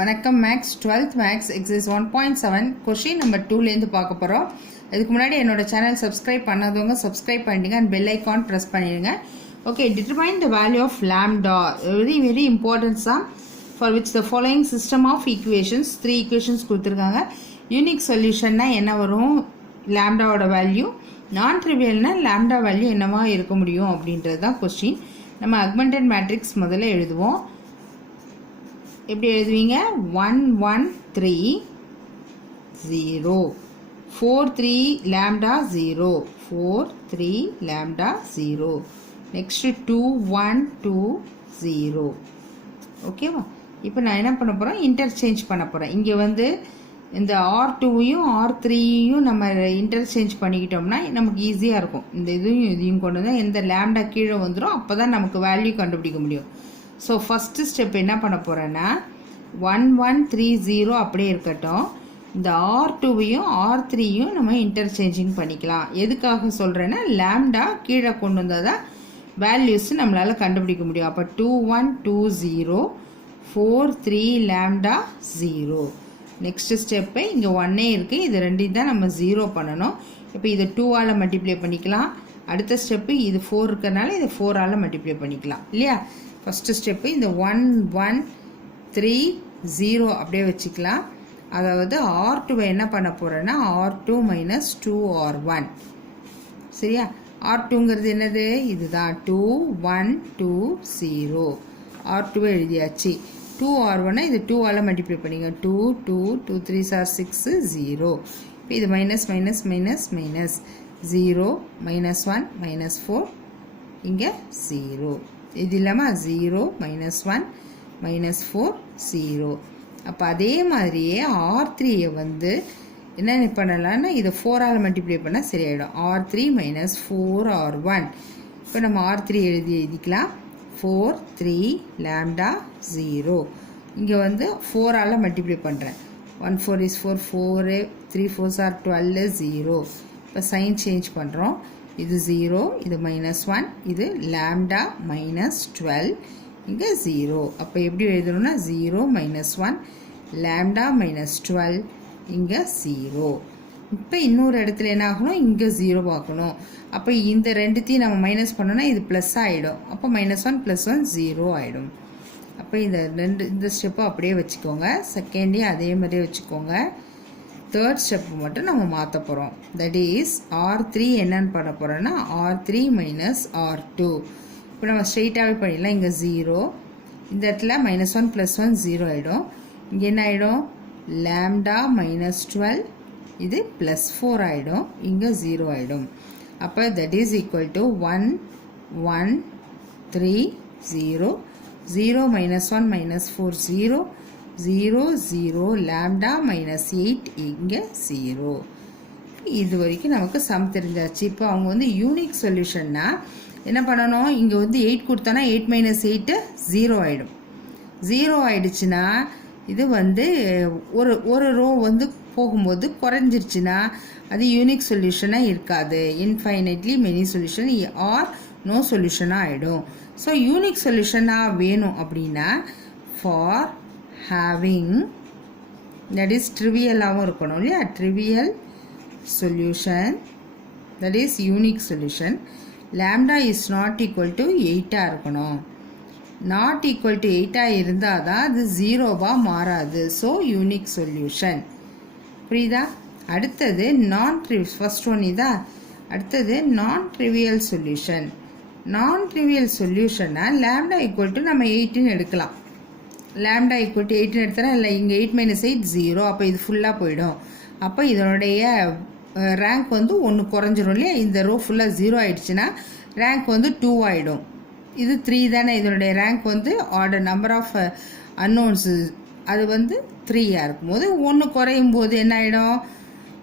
வணக்கம் maths 12th maths exercise 1.7 question number 2லேருந்து பார்க்க போகிறோம். இதுக்கு முன்னாடி என்னோட சேனல் சப்ஸ்கிரைப் பண்ணாதவங்க சப்ஸ்கிரைப் பண்ணிடுங்க அண்ட் பெல் ஐக்கான் ப்ரெஸ் பண்ணிடுங்க. Okay, determine the value of lambda. Very important sum for which the following system of equations 3 equations கொடுத்துருக்காங்க. யூனிக் சொல்யூஷன்னா என்ன வரும், லாம்டாவோட வேல்யூ. நான் ட்ரிவியல்னா லாம்டா வேல்யூ என்னவா இருக்க முடியும் அப்படின்றது தான் கொஸ்டின். நம்ம அக்மெண்டட் மேட்ரிக்ஸ் முதல்ல எழுதுவோம். எப்படி எழுதுவீங்க? 1 1 3 0 4 3 lambda 0 4 3 lambda 0. நெக்ஸ்ட் 2 1 2 0. ஓகேவா? இப்போ நான் என்ன பண்ண போகிறேன், இன்டர்சேஞ்ச் பண்ண போகிறேன். இங்கே வந்து இந்த R2யும் R3யும் நம்ம இன்டர்சேஞ்ச் பண்ணிக்கிட்டோம்னா நமக்கு ஈஸியாக இருக்கும். இந்த இதையும் கொண்டு வந்து எந்த லேம்டா கீழே வந்துடும், அப்போ தான் நமக்கு வேல்யூ கண்டுபிடிக்க முடியும். ஸோ ஃபஸ்ட்டு ஸ்டெப் என்ன பண்ண போகிறேன்னா 1 1 3 0 அப்படியே இருக்கட்டும். இந்த R2வையும் R3யும் நம்ம இன்டர்சேஞ்சிங் பண்ணிக்கலாம். எதுக்காக சொல்கிறேன்னா லேம்டா கீழே கொண்டு வந்தால் தான் வேல்யூஸ் நம்மளால் கண்டுபிடிக்க முடியும். அப்போ 2 1 2 0 4 3 லேம்டா 0. நெக்ஸ்ட் ஸ்டெப்பு இங்கே 1 இருக்குது, இது ரெண்டையும் தான் நம்ம 0 பண்ணணும். இப்போ இதை 2ஆல் மல்டிப்ளை பண்ணிக்கலாம். அடுத்த ஸ்டெப்பு இது 4 இருக்கிறதுனால இதை 4ஆல் மல்டிப்ளை பண்ணிக்கலாம் இல்லையா? ஃபஸ்ட்டு ஸ்டெப்பு இந்த 1 1 3 0 அப்படியே வச்சுக்கலாம். அதாவது R2வை என்ன பண்ண போகிறேன்னா R2 மைனஸ் 2R1. சரியா? R2ங்கிறது என்னது? இதுதான் 2 1 2 0. R2வை எழுதியாச்சு. 2R1 இது 2ஆல் மல்டிப்ளை பண்ணிங்க. 2 2 2 3 ஆர் 6 0. இப்போ இது minus minus minus minus 0 minus 1 minus 4 இங்கே 0. இது இல்லாமல் 0 மைனஸ் 1 மைனஸ் 4 0. அப்போ அதே மாதிரியே R3யை வந்து என்ன பண்ணலான்னா இதை 4ஆல் மல்டிப்ளை பண்ணால் சரியாயிடும். R3 minus 4R1. இப்போ நம்ம R3 எழுதிக்கலாம். 4 3 லேம்டா 0. இங்கே வந்து 4ஆல் மல்டிப்ளை பண்ணுறேன். 1 4 is 4 4 3 4 are 12 0. இப்போ சைன் சேஞ்ச் பண்ணுறோம். இது 0, இது மைனஸ் 1, இது லேம்டா மைனஸ் 12, இங்கே 0. அப்போ எப்படி எழுதணும்னா 0 மைனஸ் 1 லேம்டா மைனஸ் 12 இங்கே 0. இப்போ இன்னொரு இடத்துல என்ன ஆகணும், இங்கே 0 பார்க்கணும். அப்போ இந்த ரெண்டுத்தையும் நம்ம மைனஸ் பண்ணோன்னா இது ப்ளஸ் ஆகிடும். அப்போ மைனஸ் 1 ப்ளஸ் 1 0 ஆகிடும். அப்போ இந்த ஸ்டெப்பை அப்படியே வச்சுக்கோங்க. செகண்டையும் அதே மாதிரியே வச்சுக்கோங்க. தேர்ட் ஸ்டெப்பு மட்டும் நம்ம மாற்ற போகிறோம். தட் இஸ் R3 என்னன்னு பண்ண போகிறோன்னா R3 மைனஸ் R2. இப்போ நம்ம ஸ்ட்ரெயிட்டாகவே பண்ணிடலாம். இங்கே 0, இந்த இடத்துல மைனஸ் 1 ப்ளஸ் 1 0 ஆகிடும். இங்கே என்ன ஆகிடும், லேம்டா மைனஸ் 12, இது ப்ளஸ் 4 ஆகிடும். இங்கே 0 ஆகிடும். அப்போ that is equal to 1 1 3 0 0 minus 1 minus 4 0 0 0 lambda minus 8 இங்கே 0. இது வரைக்கும் நமக்கு சம் தெரிஞ்சாச்சு. இப்போ அவங்க வந்து யூனிக் சொல்யூஷன்னா என்ன பண்ணணும், இங்கே வந்து 8 கொடுத்தோன்னா 8 மைனஸ் 8 0 ஆகிடும். 0 ஆகிடுச்சுன்னா இது வந்து ஒரு ரோ வந்து போகும்போது குறைஞ்சிருச்சுன்னா அது யூனிக் சொல்யூஷனாக இருக்காது. Infinitely many solution or no சொல்யூஷனாக ஆகிடும். ஸோ யூனிக் சொல்யூஷனாக வேணும் அப்படின்னா ஃபார் having, that is trivial-ஆகவும் இருக்கணும் இல்லையா? trivial solution, that is unique solution, lambda is not equal to 8 இருக்கணும். not equal to 8 இருந்தால் தான் அது 0வா மாறாது. So unique solution. புரியுதா? அடுத்தது ஃபர்ஸ்ட் ஒன் இதா. அடுத்தது நான் ட்ரிவியல் சொல்யூஷன். நான் ட்ரிவியல் சொல்யூஷன்னா லேம்டா ஈக்குவல் டு நம்ம 8ன்னு எடுக்கலாம். லேம்டா ஈக்குவல் டு 8ன்னு எடுத்தோன்னா இல்லை, இங்கே 8 மைனஸ் 8 0. அப்போ இது ஃபுல்லாக போயிடும். அப்போ இதனுடைய ரேங்க் வந்து 1 குறைஞ்சிரும் இல்லையா? இந்த ரோ ஃபுல்லாக 0 ஆகிடுச்சுன்னா ரேங்க் வந்து 2 ஆகிடும். இது 3 தானே, இதனுடைய ரேங்க் வந்து ஆர்டர் நம்பர் ஆஃப் அன்னோன்ஸு அது வந்து 3யாக இருக்கும்போது 1 குறையும் போது என்ன ஆகிடும்,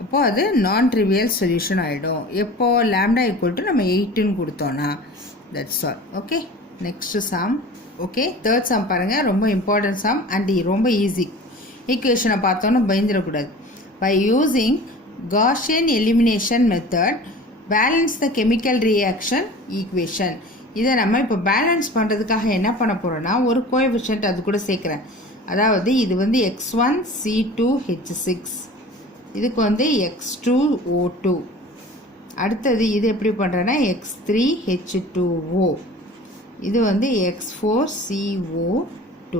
அப்போது அது நான் ட்ரிவியல் சொல்யூஷன் ஆகிடும். எப்போது லேம்டா ஈக்குவல் டு நம்ம 8ன்னு கொடுத்தோன்னா. That's all. Okay, next sum. Okay, third sum பாருங்கள். ரொம்ப இம்பார்ட்டன்ட் சம் அண்ட் ரொம்ப ஈஸி. ஈக்குவேஷனை பார்த்தோன்னா பயந்துடக்கூடாது. By using Gaussian elimination method balance the chemical reaction equation. இதை நம்ம இப்போ பேலன்ஸ் பண்ணுறதுக்காக என்ன பண்ண போகிறோன்னா ஒரு கோஎஃபிஷியன்ட் அது கூட சேர்க்குறேன். அதாவது இது வந்து X1C2H6, இதுக்கு வந்து X2O2. அடுத்தது இது எப்படி பண்ணுறேன்னா X3H2O, இது வந்து X4CO2.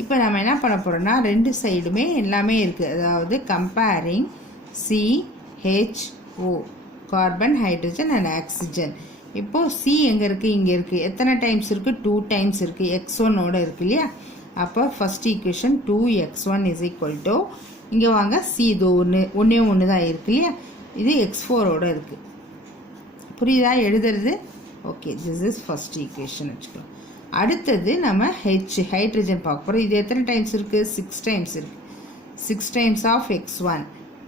இப்போ நம்ம என்ன பண்ண போகிறோம்னா ரெண்டு சைடுமே எல்லாமே இருக்குது. அதாவது comparing CHO, carbon, hydrogen and oxygen. இப்போது C எங்கே இருக்குது? இங்கே இருக்குது. எத்தனை டைம்ஸ் இருக்குது? 2 டைம்ஸ் இருக்குது. X1ஓட இருக்குது இல்லையா? அப்போ first equation 2X1 is equal to, இங்கே வாங்க C இது ஒன்று தான் இருக்குது இல்லையா? இது X4ஓட இருக்குது. புரியுதா எழுதுறது? Okay, this is first equation வச்சுக்கலாம். அடுத்தது நம்ம ஹைட்ரஜன் பார்க்க போகிறோம். இது எத்தனை டைம்ஸ் இருக்குது? 6 டைம்ஸ் இருக்குது. 6 டைம்ஸ் ஆஃப் X1.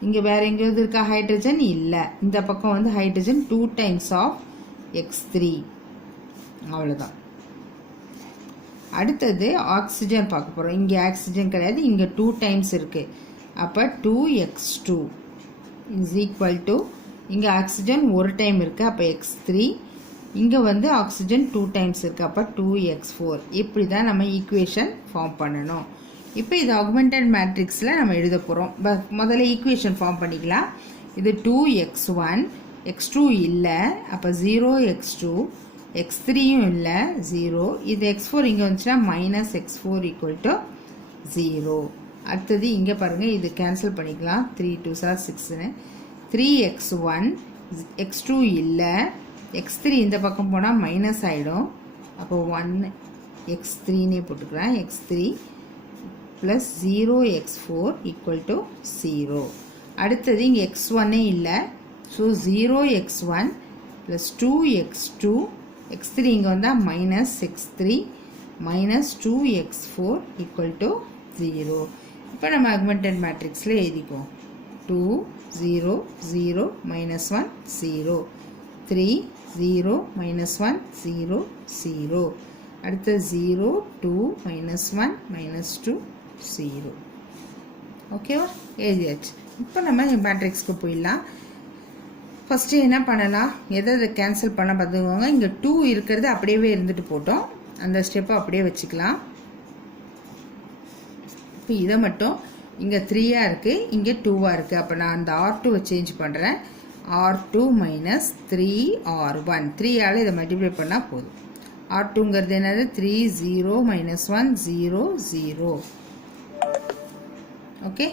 இங்கே வேறு எங்கேயாவது இருக்கா ஹைட்ரஜன்? இல்லை. இந்த பக்கம் வந்து ஹைட்ரஜன் 2 டைம்ஸ் ஆஃப் X3. அவ்வளோதான். அடுத்தது ஆக்சிஜன் பார்க்க போகிறோம். இங்கே ஆக்சிஜன் கிடையாது, இங்கே 2 டைம்ஸ் இருக்குது. அப்போ 2X2 இஸ் ஈக்குவல் டு, இங்கே ஆக்சிஜன் ஒரு டைம் இருக்குது, அப்போ X3. இங்கே வந்து ஆக்சிஜன் 2 டைம்ஸ் இருக்குது, அப்போ 2X4. இப்படி தான் நம்ம ஈக்குவேஷன் ஃபார்ம் பண்ணணும். இப்போ இது ஆகுமெண்டட் மேட்ரிக்ஸில் நம்ம எழுத போகிறோம். முதல்ல ஈக்குவேஷன் ஃபார்ம் பண்ணிக்கலாம். இது 2X1, X2 இல்லை, அப்போ 0X2, X3யும் இல்லை, 0. இது X4 இங்கே வந்துச்சுன்னா -X4 ஈக்குவல் டு 0. அடுத்தது இங்கே பாருங்கள், இது கேன்சல் பண்ணிக்கலாம். 3 2s are 6ன்னு. 3X1, X2 இல்லை, X3 இந்த பக்கம் போனால் மைனஸ் ஆகிடும். அப்போ 1 X3னே போட்டுக்கிறேன். X3 plus 0X4 equal to 0. அடுத்தது இங்கே X1ஏ இல்லை, so 0X1 plus 2X2, X3 இங்கே வந்தால் -X3 minus 2X4 equal to 0. இப்போ நம்ம ஆகுமெண்டட் மேட்ரிக்ஸில் எழுதிக்குவோம். 2 0 0 -1 0, 3 0 -1 0 0. அடுத்து 0 2 -1 -2 0. ஓகேவா? எழுதியாச்சு. இப்போ நம்ம மேட்ரிக்ஸ்க்கு போயிடலாம். ஃபஸ்ட்டு என்ன பண்ணலாம், எதை கேன்சல் பண்ண பார்த்துக்கோங்க. இங்கே 2 இருக்கிறது அப்படியே இருந்துட்டு போட்டோம், அந்த ஸ்டெப்பை அப்படியே வச்சுக்கலாம். இப்போ இதை மட்டும், இங்கே 3ஆக இருக்குது, இங்கே 2ஆக இருக்குது. அப்போ நான் அந்த R2 சேஞ்ச் பண்ணுறேன். R2 மைனஸ் 3R1, 3ஆல் இதை மல்டிப்ளை பண்ணால் போதும். R2ங்கிறது என்னது? 3 0 -1 0 0. ஓகே,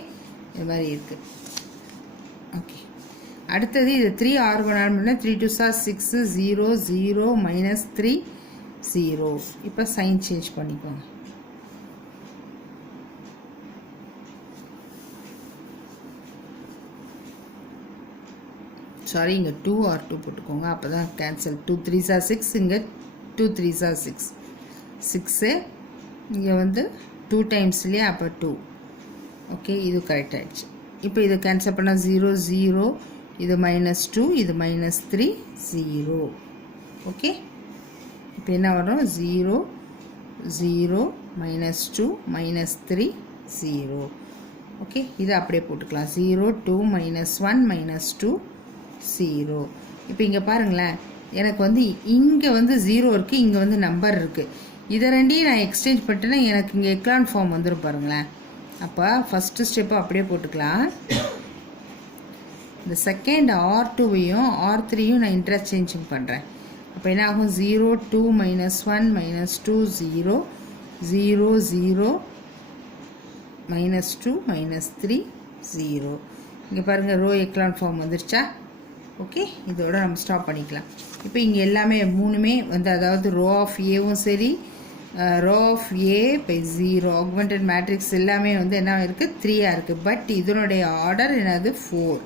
இது மாதிரி இருக்குது. ஓகே, அடுத்தது இது 3R1 ஆட் பண்ணால் 3 2s are 6 0 0 -3 0. இப்போ சைன் சேஞ்ச் பண்ணிக்கோங்க. சாரி, இங்கே 2R2 போட்டுக்கோங்க, அப்போ தான் கேன்சல். 2 3s are 6, இங்கே 2 3s are 6. 6 இங்கே வந்து 2 டைம்ஸ் இல்லையா, அப்போ 2. ஓகே, இது கரெக்ட் ஆகிடுச்சு. இப்போ இதை கேன்சல் பண்ணால் 0 0, இது -2, இது -3 0. ஓகே, இப்போ என்ன வரும்? 0 0 -2 -3 0. ஓகே, இதை அப்படியே போட்டுக்கலாம். 0 2 -1 -2 0. இப்போ இங்கே பாருங்களேன், எனக்கு வந்து இங்கே வந்து 0 இருக்குது, இங்கே வந்து நம்பர் இருக்குது. இதை ரெண்டையும் நான் எக்ஸ்சேஞ்ச் பண்ணிட்டேன்னா எனக்கு இங்கே எக்லான் ஃபார்ம் வந்துடும் பாருங்களேன். அப்போ ஃபஸ்ட்டு ஸ்டெப்பை அப்படியே போட்டுக்கலாம். இந்த செகண்ட் R2வையும் R3யும் நான் இன்டர்சேஞ்சிங் பண்ணுறேன். அப்போ என்ன ஆகும்? 0 2 -1 -2 0 0 0 -2 -3 0. இங்கே பாருங்கள், ரோ எக்லான் ஃபார்ம் வந்துருச்சா? ஓகே, இதோட நம்ம ஸ்டாப் பண்ணிக்கலாம். இப்போ இங்கே எல்லாமே மூணுமே வந்து, அதாவது ரோ ஆஃப் ஏவும் சரி, row of A by 0 augmented matrix எல்லாமே வந்து என்ன இருக்குது? 3ஆக இருக்குது. பட் இதனுடைய ஆர்டர் என்னது? 4.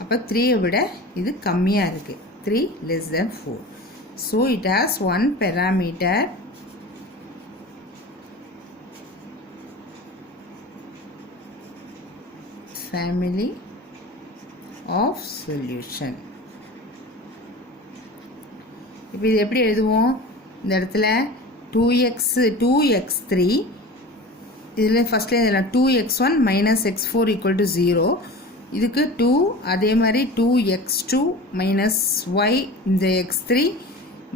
அப்போ 3ஐ விட இது கம்மியாக இருக்குது, 3 less than 4. So it has 1 parameter family of solution. இப்போ இது எப்படி எழுதுவோம்? இந்த இடத்துல 2x3, இதில் ஃபஸ்ட்லேயே இதில் 2x1 -x4 = 0. இதுக்கு 2, அதே மாதிரி 2x2 - y, இந்த x3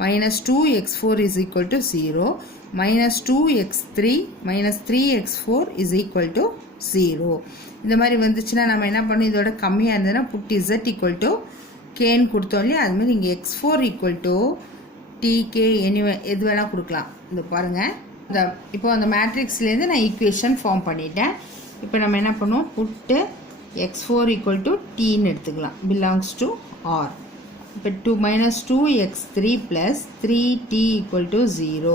-2x4 = 0. minus 2x3 minus 3x4 is equal to 0. இந்த மாதிரி வந்துச்சுன்னா நம்ம என்ன பண்ணணும், இதோட கம்மியாக இருந்ததுன்னா put z equal to kன்னு கொடுத்தோம் இல்லையா, அது மாதிரி இங்கே x4 equal to tk எது வேணால் கொடுக்கலாம். இது பாருங்கள், இப்போ அந்த மேட்ரிக்ஸ்லேருந்து நான் ஈக்குவேஷன் ஃபார்ம் பண்ணிட்டேன். இப்போ நம்ம என்ன பண்ணுவோம், புட்டு x4 equal to tன்னு எடுத்துக்கலாம், belongs to r. இப்போ minus 2x3 plus 3t equal to 0.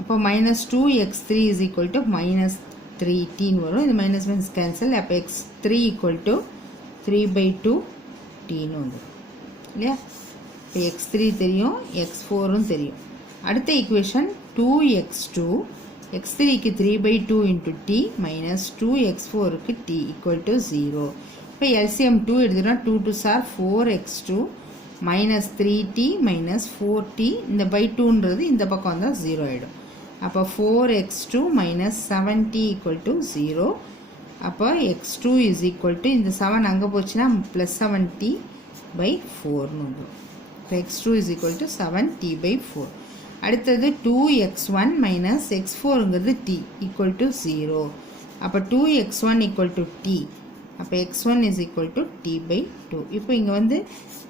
அப்போ minus 2x3 is equal to minus 3tன்னு வரும். இது minus minus cancel. அப்போ x3 equal to 3/2 tன்னு வந்துடும் இல்லையா. இப்போ x3 தெரியும், x4ம் தெரியும். அடுத்த equation 2x2, x3க்கு 3/2 into t minus 2x4க்கு t equal to 0. இப்போ LCM 2 எடுத்துனா 2 2s are 4x2 minus 3t minus 4t, இந்த by 2ன்றது இந்த பக்கம் வந்தால் 0 ஆகிடும். அப்போ 4x2 minus 7t equal to 0. அப்போ x2 is equal to, இந்த 7 அங்கே போச்சுன்னா plus 7t/4ன்னு வந்துடும். இப்போ x2 is equal to 7t/4. அடுத்தது 2x1 minus x4ங்கிறது t equal to 0. அப்போ 2x1 equal to t. அப்போ x1 is equal to t/2. இப்போ இங்கே வந்து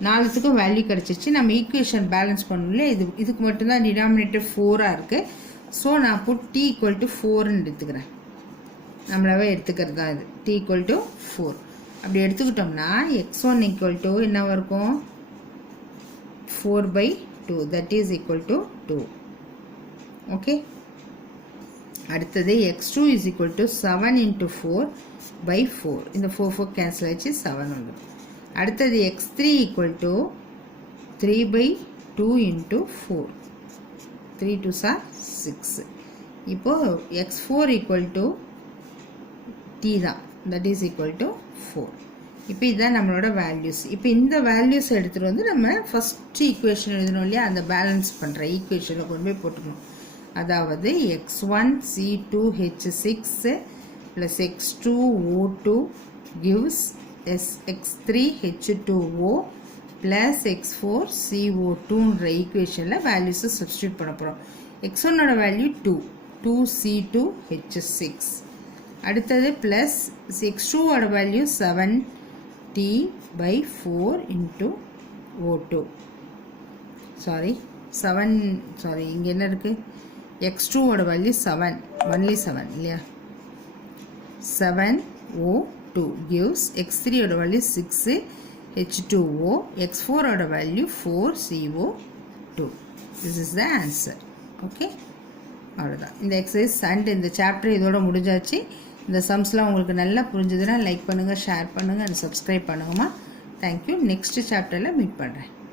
நாலுத்துக்கும் வேல்யூ கிடச்சிச்சு. நம்ம ஈக்குவேஷன் பேலன்ஸ் பண்ணல, இதுக்கு மட்டும்தான் டினாமினேட்டர் 4ஆக இருக்குது. ஸோ நான் இப்போ t equal to 4ன்னு எடுத்துக்கிறேன். நம்மளாவே எடுத்துக்கிறது தான் இது, t equal to 4. அப்படி எடுத்துக்கிட்டோம்னா x1 equal to என்னவா இருக்கும், 4/2, that is equal to 2. Okay, அடுத்தது x2 is equal to 7 into 4/4. இந்த 4 கேன்சல் ஆச்சு, 7 வந்துடும். அடுத்தது x3 equal to 3/2 into 4. 3 2s are 6. இப்போது x4 equal to t தான், that is equal to 4. இப்போ இதுதான் நம்மளோட வேல்யூஸ். இப்போ இந்த வேல்யூஸ் எடுத்துகிட்டு வந்து நம்ம ஃபஸ்ட்டு ஈக்குவேஷன் எழுதணும் இல்லையா, அந்த பேலன்ஸ் பண்ணுற ஈக்குவேஷனை கொண்டு போய் போட்டுக்கணும். அதாவது x1 C2H6 plus x2O2 gives x3 H2O plus x4 CO2ன்ற ஈக்குவேஷனில் வேல்யூஸை சப்ஸ்டியூட் பண்ண போகிறோம். x1ஓட வேல்யூ 2C2H6. அடுத்தது ப்ளஸ் x2ஓட value 7t/4 into O2. Sorry இங்கே என்ன இருக்குது, x2ஓட வேல்யூ 7, ஒன்லி 7 இல்லையா. 7O2 gives x3ஓட வேல்யூ 6H2O, x4ஓட value 4CO2. This is the answer. Okay, அவ்வளோதான் இந்த எக்ஸசைஸ் அண்ட் இந்த சாப்டர் இதோட முடிஞ்சாச்சு. இந்த சம்ஸ்லாம் உங்களுக்கு நல்லா புரிஞ்சுதுன்னா லைக் பண்ணுங்கள், ஷேர் பண்ணுங்கள் அண்ட் சப்ஸ்கிரைப் பண்ணுங்கம்மா. தேங்க்யூ. நெக்ஸ்ட் சாப்டரில் மீட் பண்ணுறேன்.